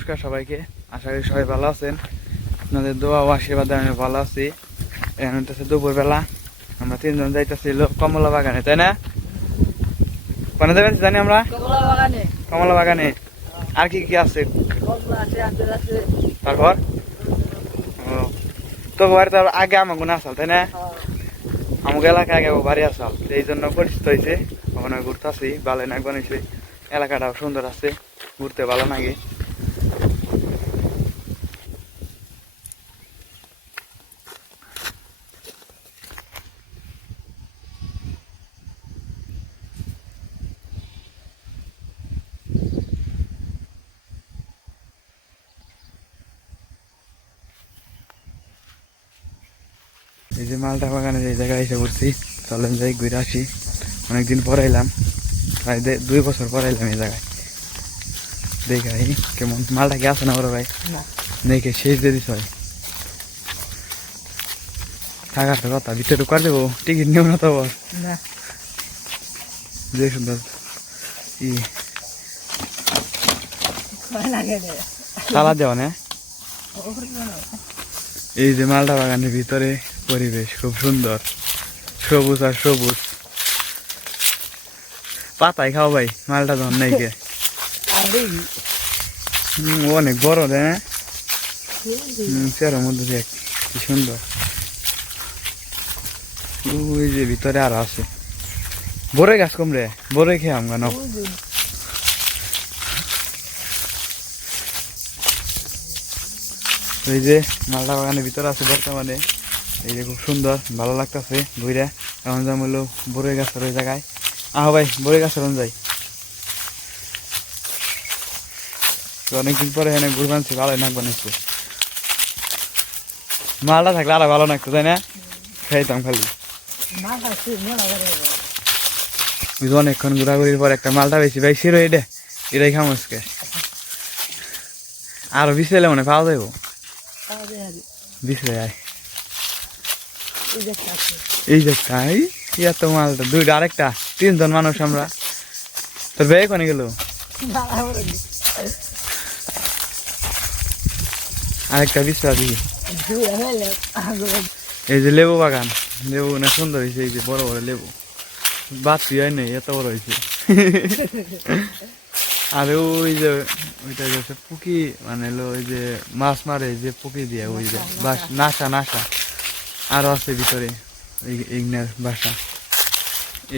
নমস্কার সবাইকে। আশা করি সবাই ভালো আছেন। আপনাদের দোয়া ও আশীর্বাদে আমি ভালো আছি। এখন হচ্ছে দুপুরবেলা। আমরা তিনজন যাইতেছিল কমলা বাগানে তাই না? কোনে যাবেন জানি আমরা? কমলা বাগানে আর কি কি আছে? তারপর? তো বাড়িতে আগে আমাকে না আসাল তাই না? আমাকে এলাকায় আগে বাড়ি আসাল। এই জন্য পরিচিত হয়েছে ওখানে ঘুরতে আসি ভালো নাক এলাকাটাও সুন্দর আছে। ঘুরতে ভালো লাগে। এই যে মালটা বাগানে এই জায়গায় এসে ঘুরছি চলেন যাই ঘুরে আসি। অনেকদিন পরে এলাম প্রায় দুই বছর পরে এলাম এই জায়গায়। দেখাই কেমন মালটা কি আছে না বড় ভাই? দেখে শেষ দিয়ে দিস হয় থাকার তো কথা ভিতরে করে দেবো টিকিট নেব না তো আবার। যে সুন্দর। ই। তালা দেওয়া না? এই যে মালটা বাগানের ভিতরে পরিবেশ খুব সুন্দর। সবুজ আর সবুজ। পাতাই খাও ভাই মালটা ধর নাই হুম, অনেক বড় হুম, চেয়ারের মধ্যে দেখ কি সুন্দর। ওই যে ভিতরে আর আছে। বড়ই গাছ কম রে বড়ই খেয়ে আম গান এই যে মালটা বাগানের ভিতরে আছে বর্তমানে। এই যে খুব সুন্দর ভালো লাগতেছে ঘুরে এখন যাম হলো বড়ই গাছের ওই জায়গায়। আহ ভাই বড়ই গাছের যাই। তো অনেকদিন পরে এখানে ঘুরে বানছি ভালো নাক বানাইছে। মালটা থাকলে আরও ভালো লাগতো তাই না? খাইতাম খালি। যে অনেকক্ষণ ঘোরাঘুরির পর একটা মালটা বেশি ভাই শিরো এটা এটাই খাম আজকে। আরও বিছাইলে মনে পাওয়া হবে বিছাই আয়। এই যে তাই ইয়া তো মালটা দুইটা আরেকটা। তিনজন মানুষ আমরা। তোর ভাই কোনে গেল? আরেকটা দিই হলে আগে এই যে লেবু বাগান। লেবু না সুন্দর হয়েছে এই যে বড় বড় লেবু। বাতি হয় নাই এত বড় হয়েছে আর ওই যে ওইটা হচ্ছে পুকি মানে ওই যে মাছ মারে যে পুকি দিয়ে ওই যে বাস নাসা নাসা। আরও আছে ভিতরে ইগনার বাসা।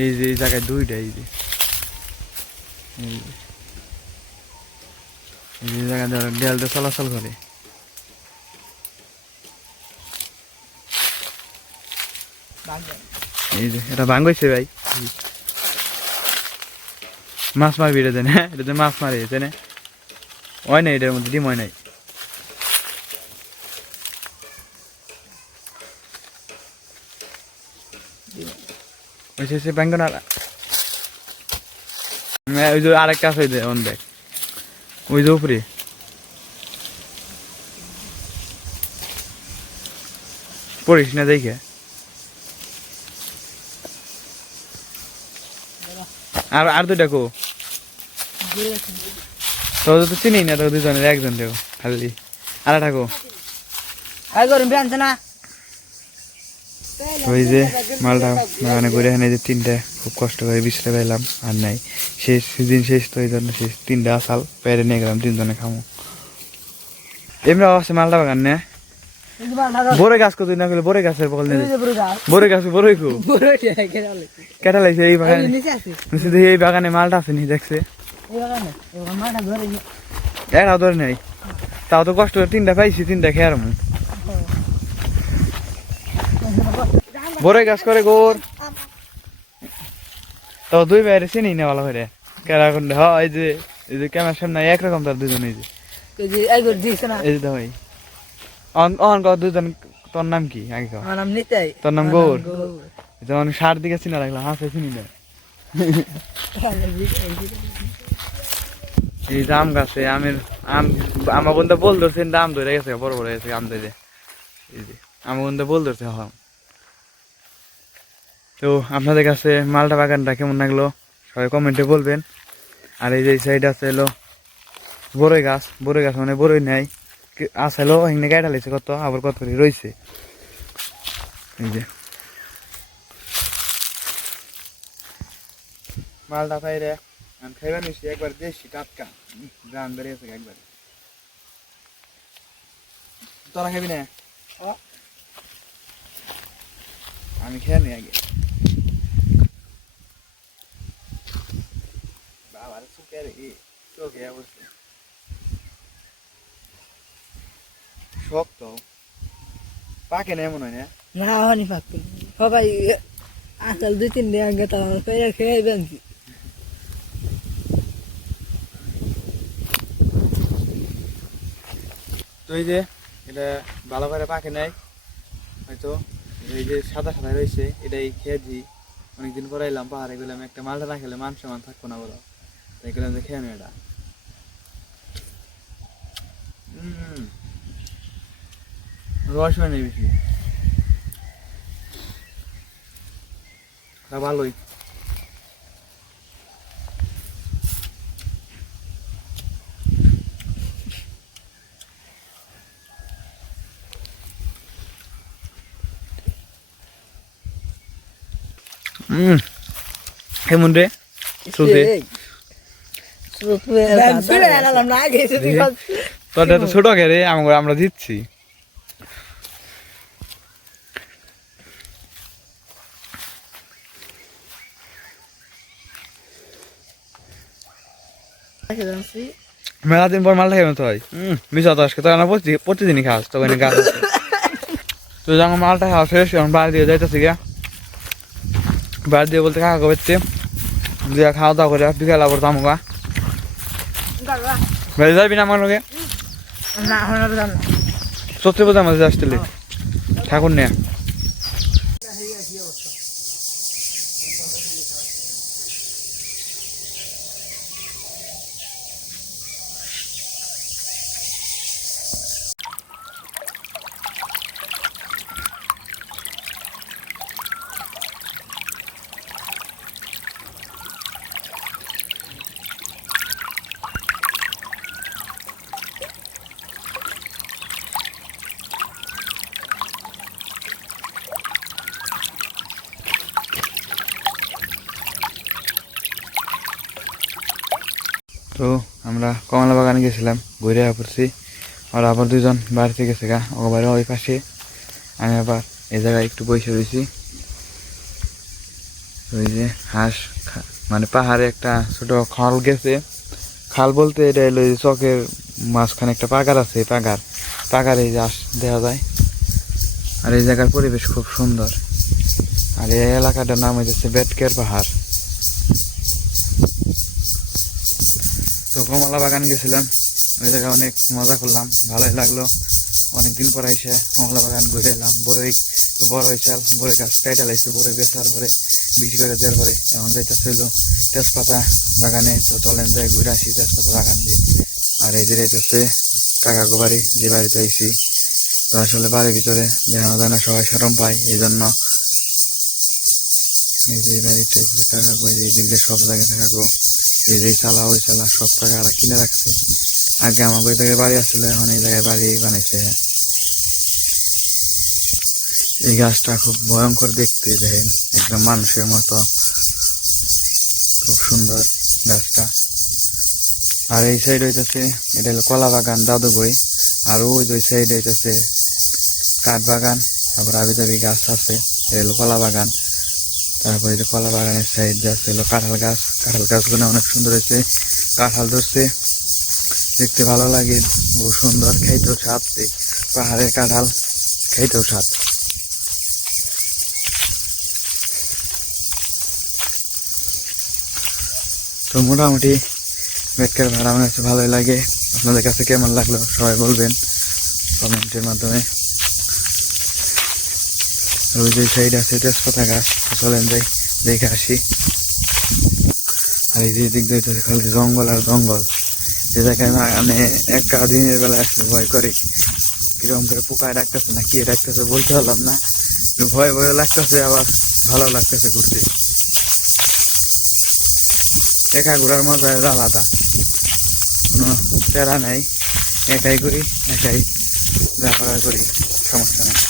এই যে, এই জায়গায় দুইটা, এই যে। এই যে। জায়গায় ধরো, দেয়ালটা চলাচল করে। এই যে, এটা ভাঙ্গইছে ভাই। মাছ মারবি এটা হ্যাঁ এটা মাছ মারে, তাই না? হয় না এটার মধ্যে ডিম হয় নাই। সে ব্যাঙ্গন ওই যে আরেকটা অন দেখ। ওই না দেখে। আর আর দুইটা কো। দূরে তোদের তো চিনি না তো দুজনের একজন দেও, খালি। আর একটা কো। আই না? ওই যে মালটা মানে ঘুরে এখানে যে তিনটা খুব কষ্ট করে বিশ্রে পাইলাম আর নাই। শেষ, দিন শেষ তো এই জন্য শেষ। তিনটা আসাল, পেরে নিয়ে গেলাম, তিনজনে খামো। এমনি আছে মালটা বাগান, না? বড় গাছ কত না বড় গাছের নিয়ে এই গাছ আছে কেন কেটা লাগছে এই বাগানে। এই বাগানে মালটা আছে নি, দেখছে? বাগানে ধরে নাই তাও তো কষ্ট করে তিনটা পাইছি, তিনটা খেয়ে আর বড় গাছ করে গোর। তো দুই বাইরে চিনি না ভালো করে কেরা এই যে এই যে ক্যামেরার সামনে একরকম তার দুজন এই যে। এই যে আই করে দিছ না। এই যে ভাই অন অন কর দুজন তোর নাম কি? আগে কর। আমার নাম নিতাই। তোর নাম গৌর। যেমন সার দিকে চিনা রাখলাম হাসে চিনি না এই যে আম গাছে আমের আম আমার বন্ধু বল ধরছে আম ধরে গেছে বড় বড় গেছে আম ধরে। এই যে আমার বন্ধু বল ধরছে হ। তো আপনাদের কাছে মালটা বাগানটা কেমন লাগল? সবাই কমেন্টে বলবেন। আর এই যে সাইড আছে এলো বড়ই গাছ। বড়ই গাছ মানে বড়ই নেই। আসলেও এখানে গাড়ি ঢালাইছে কত আবার কত করে রয়েছে এই যে। মালটা পাই রে আমি খাইবা নিছি একবার দেশি টাটকা। জান বেরিয়েছে একবার। তোরা খাবি না? আমি খেয়ে নি আগে। বাবার চোখে রে চোখে অবস্থা শক্ত পাকে নেই হয় না না হয়নি পাকতে সবাই আসল দুই তিন দিন আগে তো পেয়ে খেয়ে তো এই যে এটা ভালো করে পাকে নেয় হয়তো এই যে সাদা সাদা রয়েছে এটাই খেয়ে দিই অনেকদিন পরে এলাম পাহাড়ে গেলাম একটা মালটা না খেলে মান সমান থাকব না বলো। গেলাম যে খেয়ে এটা। রস হয় বেশি ভালোই হুম কেমন রে ফিরে এলাম না আগে এসে দেখি। তোরটা তো ছোট কে রে আমরা আমরা দিচ্ছি মেলা দিন পর মালটা খেয়ে তো হয়। বিশ তো আজকে তো না প্রতিদিনই খাস তো ওখানে গাছ আছে। তো যখন মালটা খাওয়া শেষ যখন বাড়ি দিয়ে যাইতেছি গিয়া। বাড়ি দিয়ে বলতে কাকা করতে দিয়ে খাওয়া দাওয়া করে বিকাল আবার দাম গা। বেড়ে যাবি না আমার না সত্যি বোঝা মাঝে আসতে ঠাকুর নিয়ে তো আমরা কমলা বাগানে গেছিলাম, ঘুরে পড়ছি আর আবার দুজন বাড়িতে গেছে গা ও বাড়ি ওই পাশে। আমি আবার এই জায়গায় একটু বসে রয়েছি ওই যে হাঁস মানে পাহাড়ে একটা ছোট খাল গেছে। খাল বলতে এটা এলো চকের মাঝখানে একটা পাগার আছে পাগার। পাগারে এই হাঁস দেওয়া যায়। আর এই জায়গার পরিবেশ খুব সুন্দর। আর এই এলাকাটার নাম হচ্ছে বেটকের পাহাড়। তো কমলা বাগান গেছিলাম। ওই জায়গায় অনেক মজা করলাম, ভালোই লাগল। অনেকদিন পর এসে কমলা বাগান ঘুরে এলাম। বড়ই তো বড় হয়েছে বড়ই গাছ কাইটা লাগছে, বড়ই বেচার পরে, বিক্রি করে দেওয়ার পরে। এখন যাইতেছে হলো তেজপাতা বাগানে, তো চলেন যাই, ঘুরে আসি তেজপাতা বাগান দিয়ে। আর এই যে হচ্ছে কাকা বাড়ি, যে বাড়িতে আইসি তো আসলে বাড়ির ভিতরে দেখানো যায় না সবাই সরম পায়, এই জন্য এই যে বাড়িতে বাড়িটা এই যে দিয়ে সব জায়গায় কাকা গো। এই যে চালা ওই চালা সব কাকারা কিনে রাখছে। আগে আমার ওই জায়গায় বাড়ি আসছিল, এখন এই জায়গায় বাড়ি বানাইছে। এই গাছটা খুব ভয়ঙ্কর দেখতে, দেখেন, একদম মানুষের মতো। খুব সুন্দর গাছটা। আর এই সাইড হইতেছে, এটা হলো কলা বাগান, দাদু বই। আর ওই দুই সাইড হইতেছে কাঠ বাগান তারপর আবি যাবি গাছ আছে, এটা হলো কলা বাগান। তারপর কলা বাগানের সাইড আছে, হলো কাঁঠাল গাছ। কাঁঠাল গাছগুলো অনেক সুন্দর হয়েছে। কাঁঠাল ধরছে, দেখতে ভালো লাগে বহু সুন্দর খাইতেও স্বাদ। পাহাড়ের কাঁঠাল খাইতেও স্বাদ। তো মোটামুটি বেটকার ভাড়া আমার কাছে ভালোই লাগে। আপনাদের কাছে কেমন লাগল সবাই বলবেন কমেন্টের মাধ্যমে। ওই যে সাইড আছে তেজপাতা গাছ, চলেন যাই, দেখে আসি। আর এই যে দিক দিয়ে খালি জঙ্গল আর জঙ্গল। যে জায়গায় মানে একটা দিনের বেলা আসলে ভয় করে। কীরকম করে পোকায় ডাকতেছে না, কি ডাকতেছে বলতে পারলাম না। ভয় ভয় লাগতেছে, আবার ভালো লাগতেছে ঘুরতে। একা ঘোরার মজা আলাদা। কোনো প্যারা নাই। একাই করি একাই যা করি, সমস্যা নেই।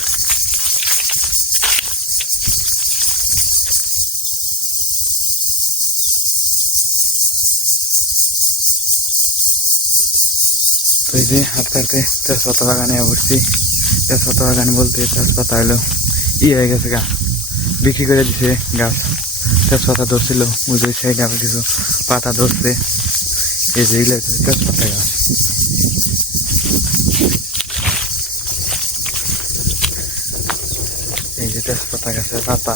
তো এই যে হাঁটতে হাঁটতে তেজপাতা বাগানে অবশ্যই তেজপাতা বাগান বলতে তেজপাতা হলো ই হয়ে গেছে গা। বিক্রি করে দিছে গাছ। তেজপাতা ধরছিল দুই সাইডে আবার কিছু পাতা ধরছে। এই যে এগুলো তেজপাতা গাছ। এই যে তেজপাতা গাছের পাতা।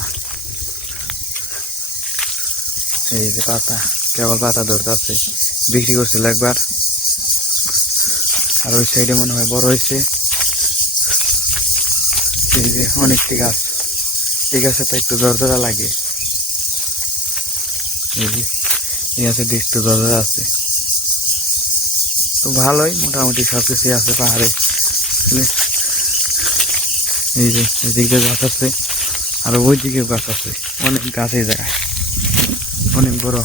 এই যে পাতা, কেবল পাতা ধরতে আছে। বিক্রি করছিল একবার। আর ওই সাইডে মনে হয় বড় হয়েছে। এই যে অনেকটি গাছ। এই গাছে তো একটু দরদরা লাগে। এই গাছে একটু দরদরা আছে। তো ভালোই, মোটামুটি সব কিছুই আছে পাহাড়ে। এই যে এদিক গাছ আছে, আর ওই দিকেও গাছ আছে। অনেক গাছ এই জায়গায়। অনেক বড়,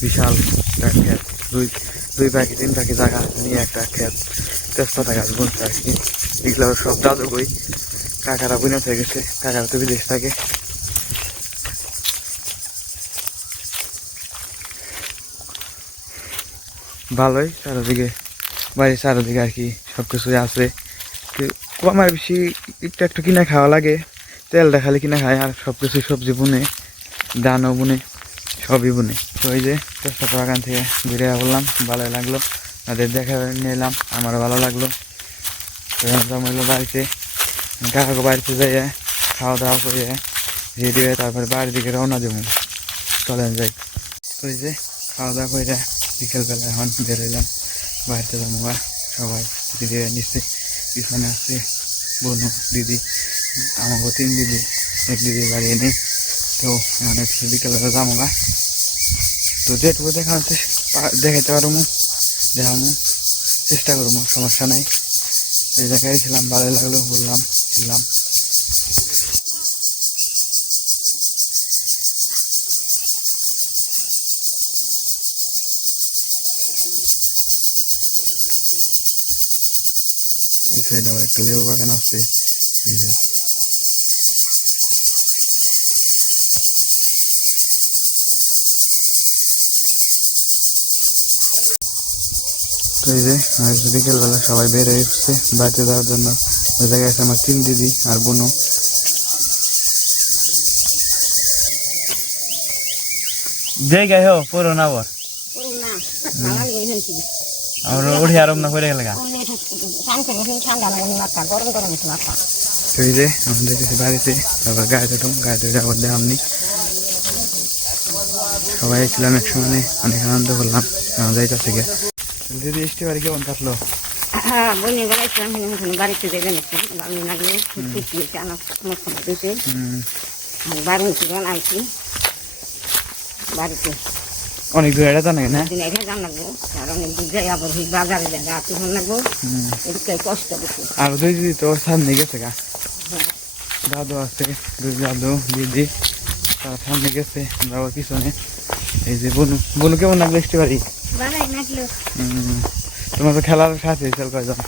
বিশাল একটা ক্ষেত। দুই দুই পাখি, তিন পাখি জায়গা নিয়ে একটা ক্ষেত। তেজপাতা গাছ বলছে আর কি। এগুলো সব দাদু বই, কাকারা বুনে থেকে গেছে, কাকারা তো বিদেশ থাকে। ভালোই চারোদিকে, বাড়ির চারোদিকে আর কি সব কিছুই আছে কমার বেশি একটু একটু কিনে খাওয়া লাগে, তেলটা খালি কিনে খায় আর সব কিছু সবজি বুনে ধানও বুনে, সবই বুনে। ওই যে তেজপাতা বাগান থেকে ঘুরে বললাম ভালোই লাগল। তাদের দেখা নিলাম, আমারও ভালো লাগল। জমাইলো বাড়িতে, কাকাকে বাড়িতে যাইয়ে খাওয়া দাওয়া করে রেডি হয়ে তারপরে বাড়ির দিকে রওনা দেবো। চলেন যাই। এই যে খাওয়া দাওয়া করে বিকেলবেলা এখন বেরোইলাম বাড়িতে যাব। সবাই। দিদি নিচ্ছে পিছনে আসছে বনু, দিদি আমাকে তিন দিদি, এক দিদি বাড়ি নেই তো এখন একটু বিকেলবেলা যাব তো যেটুকু দেখা হচ্ছে দেখাইতে পারব। দেখামো। চেষ্টা করব সমস্যা নাই। এই জায়গায় ছিলাম ভালো লাগল বললাম ছিলাম এই সাইডে আবার একটা লেবু বাগান আছে, এই যে। এই যে আজ বিকেলবেলা সবাই বের হয়ে এসছে বাড়িতে যাওয়ার জন্য। ওই জায়গায় আছে আমার তিন দিদি আর বোনও জায়গায় হো পুরো না হয়েছি আমার উঠে আরম না করে গেলে গা। এই যে আমি দেখেছি বাড়িতে তারপর গাড়িতে উঠুম গাড়িতে যাওয়ার দেখামনি সবাই ছিলাম এক সময় অনেক আনন্দ করলাম। যাইতেছে গে দিদি এসটি বাড়ি কেমন কাটলো? হ্যাঁ বইনে বেড়াইছিলাম বাড়িতে যাবেন একটু ভালো লাগল খুশি হয়েছে আমার মতো দিতে। হুম, বারণ ছিল বাড়িতে। অনেক দূর এটা জানা না? জান লাগবো আর অনেক দূর যাই আবার বাজারে যাই রাতে লাগবো। এদিকে কষ্ট আর দুই দিদি তোর সামনে গেছে গা। দাদু আছে দুই দাদু দিদি তারা সামনে গেছে বাবা পিছনে। এই যে বনু বনু কেমন লাগল এসটি বাড়ি? তোমার তো খেলার সাথে চল কয়জন?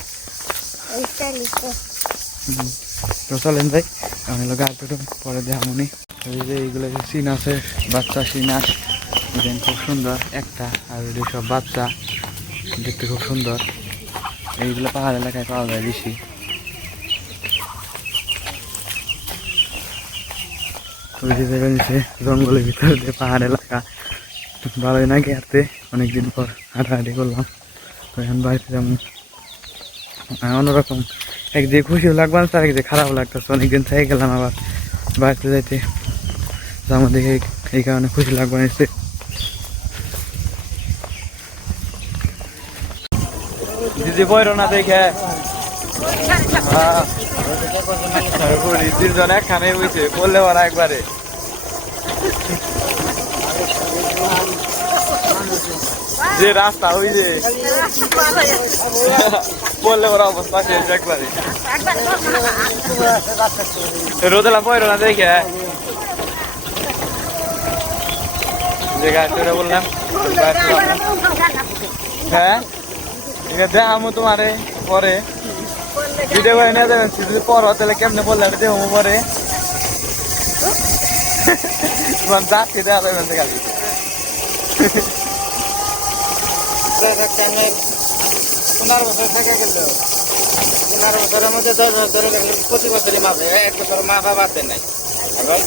তো চলেন যাই। আমি গাছ উঠুন পরে দেখামনি এই যে এইগুলো সিন আছে বাচ্চা সিন আস খুব সুন্দর একটা আর ওই সব বাচ্চা দেখতে খুব সুন্দর। এইগুলো পাহাড় এলাকায় পাওয়া যায় বেশি। ওই যে নিচে জঙ্গলের ভিতরে পাহাড় এলাকা। ভালোই নাকি হাঁটতে অনেকদিন পর হাঁটাহাঁটি করলাম তো এখন বাড়িতে যেমন অন্যরকম একদিকে খুশিও লাগবে না তার একদিকে খারাপ লাগতেছে অনেকদিন থেকে গেলাম আবার বাড়িতে যাইতে তো আমাদের এই কারণে খুশি লাগবে না এসে দিদি বইরো না দেখে তিনজন একখানে বুঝছে বললে ওরা একবারে যে রাস্তা, ওই যে। বললে ওরা অবস্থা শেষ একবারে রোদেলা পয়রো না দেখে। যে চড়ে বললাম। হ্যাঁ? আমি তোমারে পরে। ভিডিও করে নিয়ে দেবেন যদি পর, তাহলে কেমনে বললে আমি দেবো পরে? তোমার যাচ্ছি দেওয়া দেবেন খালি পনেরো বছর থাকা গেল পনেরো বছরের মধ্যে দশ বছর পঁচিশ বছরই মাপে এক বছর মাপা বাদ দেন নাই এখন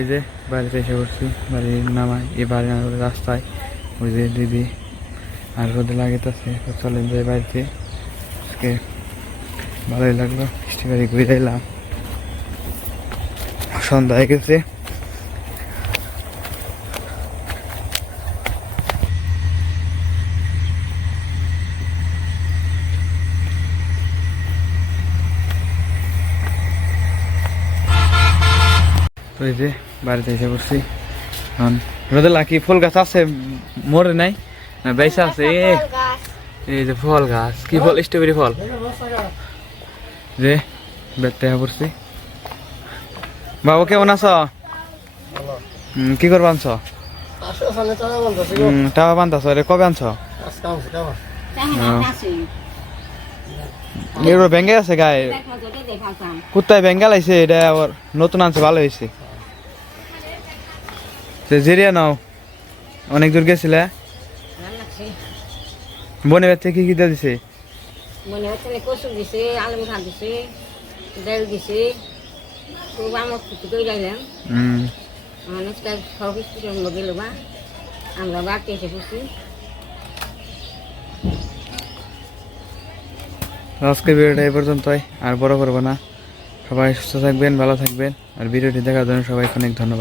ওই যে বাড়িতে এসে পড়ছি, বাড়ির নামাই এই বাড়ি নামার রাস্তায়। ওই যে দিদি আর রোদে লাগিতেছে চলে চলেন যে বাড়িতে। আজকে ভালোই লাগল বৃষ্টি বাড়ি ঘুরে এলাম। সন্ধ্যা হয়ে গেছে। এই যে বাড়িতে এসে পড়ছি। এখন রোদে লাকি ফুল গাছ আছে মরে নাই না বেসা আছে এ। এই যে ফল গাছ কি ফল স্ট্রবেরি ফল? যে বেড়তে পড়ছি। বাবু কেমন আছো? কি করবা আনছ? টাকা বান্ধাছ রে কবে আনছ? এগুলো ব্যাঙ্গে আছে গায়ে। কুত্তায় বেঙ্গাল আইছে এটা আবার নতুন আনছে ভালো হয়েছে জেরিয়া নাও। অনেক দূর গেছিলে? বনে বাচ্চা কি কি দিছে? কচু দিছে আলু ভাত দিছে ডাল দিছে খুব আমার ফুটু করে যাইলাম। হুম সব স্টুডেন্ট গেল বা। আমরা বাড়তে এসে বসি আজকের ভিডিওটা এই পর্যন্তই আর বড় করব না। সবাই সুস্থ থাকবেন ভালো থাকবেন আর ভিডিওটি দেখার জন্য সবাইকে অনেক ধন্যবাদ।